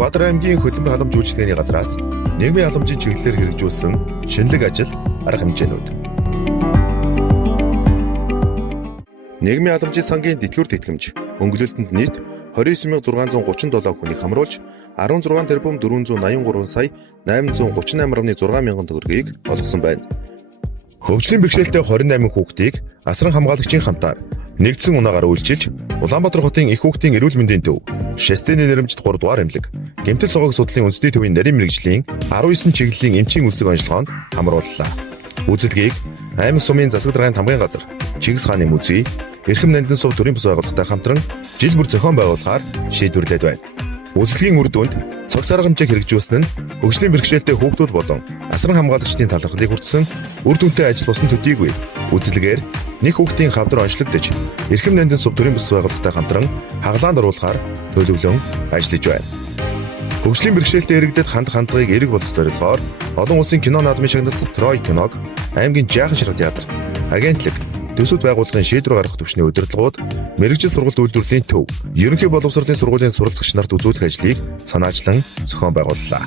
Сүхбаатар аймгийн хөдөлмөр халамж үйлчилгээний газраас нийгмийн халамжийн чиглэлээр хэрэгжүүлсэн шинэлэг ажил арга хэмжээнүүд. Нийгмийн халамжийн сангийн тэтгэвэр тэтгэмж хөнгөлөлтөнд нийт 29,637 хүнийг хамруулж 16 тэрбум 483 сая 838.6 мянган төгрөгийг олгосон байна. Хөгжлийн бэрхшээлтэй 28 хүүхдийг асран хамгаалагчийн хамтаар нэгдсэн унаагаар үйлчилж Улаанбаатар хотын их хүүхдийн эрүүл мэндийн төв, Шестений нэрэмжит 3 дугаар эмнэлэг, гэмтэл цогог судлалын үндэсний төвийн нарийн мэрэгжлийн 19 чиглэлийн эмчийн үйлчлэг онцлогоонд хамрууллаа. Үйлчлэгийг аймаг сумын засаг даргын тамгын газар, Чингис хааны музей, Эрхэм нандин сув төрийн бас байгууллагатай хамтран жил бүр зохион байгуулахаар шийдвэрлээд байна. Үйлчлэгийн үр дүнд цогц арга хэмжээг хэрэгжүүлсэн нь хөгжлийн бэрхшээлтэй хүүхдүүд болон асран хамгаалагчдын талархлыг хүртсэн үр дүнтэй ажил болсон төдийгүй үйлчлэгээр нэг хүүхдийн хавдар онцлогдож Эрхэм нандин сув төрийн бас байгууллагатай хамтран хаглаанд оруулахаар төлөвлөн ажиллаж байна. Хөгжлийн бэрхшээлтэй иргэдэд хандлагыг эрэг болгох зорилгоор олон улсын кино наадмын шагналт Трой киног аймгийн Жаахан ширхэг театрт агентлаг төсөвт байгууллагын шийдвэр гаргах түвшний удирдлагууд мэрэгжил сургалт үйлдвэрлэлийн төв, ерөнхий боловсролын сургуулийн суралцагч нарт үзүүлэх ажлыг санаачлан зохион байгууллаа.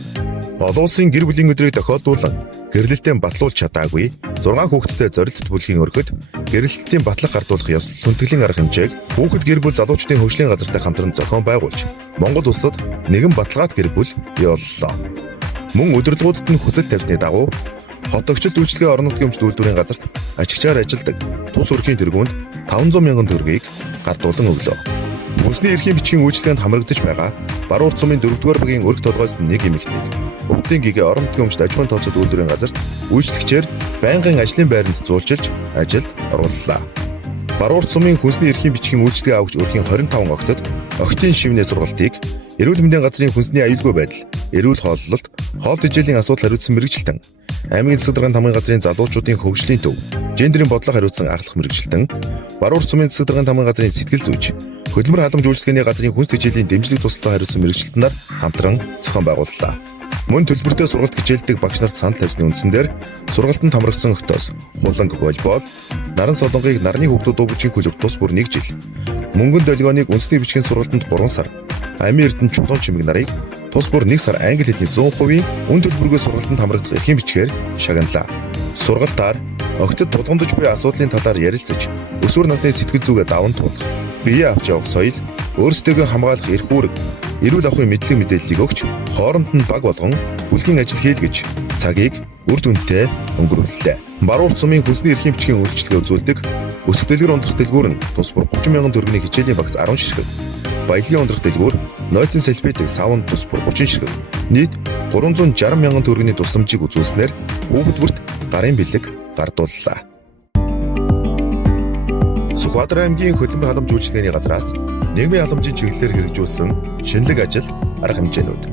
Олон улсын гэр бүлийн өдрийг тохиолдуулан гэрлэлтийн батлуулж чадаагүй 6 хүүхэдтэй зорилттой бүлгийн өргөд гэрлэлтийн батлах гардуулах ёс хүндэтгэлийн арга хэмжээг хүүхэд гэр бүл залуучдын хөгжлийн газартай хамтран зохион байгуулж Монгол улсад нэгэн баталгаат гэр бүл явууллаа. Мөн удирдлагуудад нь хүсэл тавьсны дагуу хот огчлт үйлчлэгээ орон нутгийн өмчт үйлдвэрийн газарт ачигчаар ажилладаг тус өрхийн тэргуунд 500 мянган төгрөгийг гардуулан өглөө. Мөнхний эрхийн бичгийн үйлчлэгэнд хамрагдаж байгаа Баруурт сумын 4-р багийн өрх толгойс нэг эмэгтэйг Өвдгийн гигэ орон нутгийн өмчт аж ахуйн тооцоод үйлдвэрийн газарт үйлчлэгчээр байнгын ажлын байранд зуулчилж ажилд орууллаа. Баруурт сумын хүнсний эрхийн бичгийн үйлчлэгээ авахч өрхийн 25 огтод охидын шивнээ сургалтыг эрүүл мэндийн газрын хүнсний аюулгүй байдал, эрүүл хооллолт, хоол тэжээлийн асуудал хариуцсан мэрэгчлэн, аймгийн засаг даргын тамгын газрын залуучуудын хөгжлийн төв, гендерийн бодлого хариуцсан ахлах мэрэгчлэн, Баруурт сумын засаг даргын тамгын газрын сэтгэл зүйч, хөдөлмөр халамж үйлчлэгээний газрын хүнс тэжээлийн дэмжлэг туслалаа хариуцсан мэрэгчлэлтэн нар хамтран зохион байгууллаа. Мөн төлбөртэй сургалт хичээлдэг багш нарт санал тавьсны үндсэн дээр сургалтанд хамрагдсан өгтөөс хуланг волейбол, наран солонгыг нарны хүүхдүүд дуугчийн клуб тус бүр 1 жил, мөнгөн долгионыг үндэсний бичгийн сургалтанд 3 сар, амийн эрдэнэ чулуун чимэг нарыг тус бүр 1 сар англи хэлний 100% үн төлбөргүй сургалтанд хамрагдах эрхийн бичгээр шагналаа. Сургалтаар огтд тулгамдж буй асуудлын талаар ярилцаж, өсвөр насны сэтгэл зүгээ даван туулах, бие авч явах соёл, өөрсдөө хамгаалах эрх үүрэг, эрүүл ахуйн мэдлэг мэдээллийг өгч, хооронд нь баг болгон бүлгийн ажил хийлгэж, цагийг үр дүнтэй өнгөрүүллээ. Баруурт сумын хүнсний эрхийн бичгийн үйлчлэгээ үзүүлдэг өсөх дэлгэр ундрах дэлгүүр нь тус бүр 30 мянган төгрөгийн хичээлийн багц 10 ширхэг, баялагын ундрах дэлгүүр нойтон салфетик саунд тус бүр 30 ширхэг, нийт 360 мянган төгрөгийн тусламжийг үзүүлснээр хүүхэд бүрт гарын бэлэг гардууллаа. Сүхбаатар аймгийн хөдөлмөр халамж үйлчилгээний газраас нийгмийн халамжийн чиглэлээр хэрэгжүүлсэн шинэлэг ажил арга хэмжээнүүд.